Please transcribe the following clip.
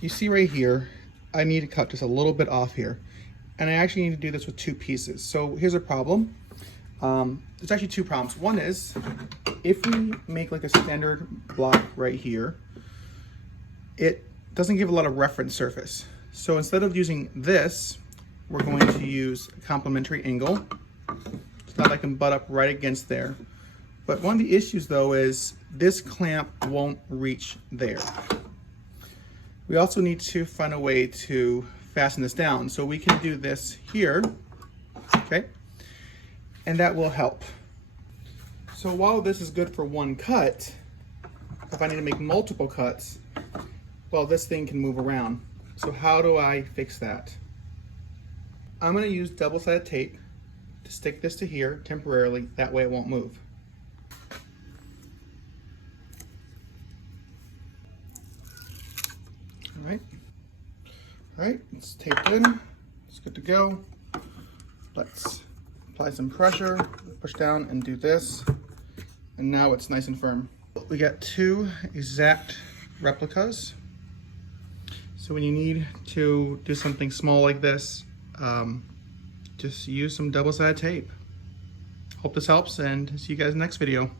You see right here, I need to cut just a little bit off here. And I actually need to do this with 2 pieces. So here's a problem. There's actually 2 problems. One is, if we make like a standard block right here, it doesn't give a lot of reference surface. So instead of using this, we're going to use a complementary angle so that I can butt up right against there. But one of the issues though is this clamp won't reach there. We also need to find a way to fasten this down. So we can do this here, okay? And that will help. So while this is good for one cut, if I need to make multiple cuts, well, this thing can move around. So how do I fix that? I'm gonna use double-sided tape to stick this to here temporarily, that way it won't move. All right, it's taped in, it's good to go. Let's apply some pressure, push down and do this. And now it's nice and firm. We got 2 exact replicas. So when you need to do something small like this, just use some double-sided tape. Hope this helps and see you guys in the next video.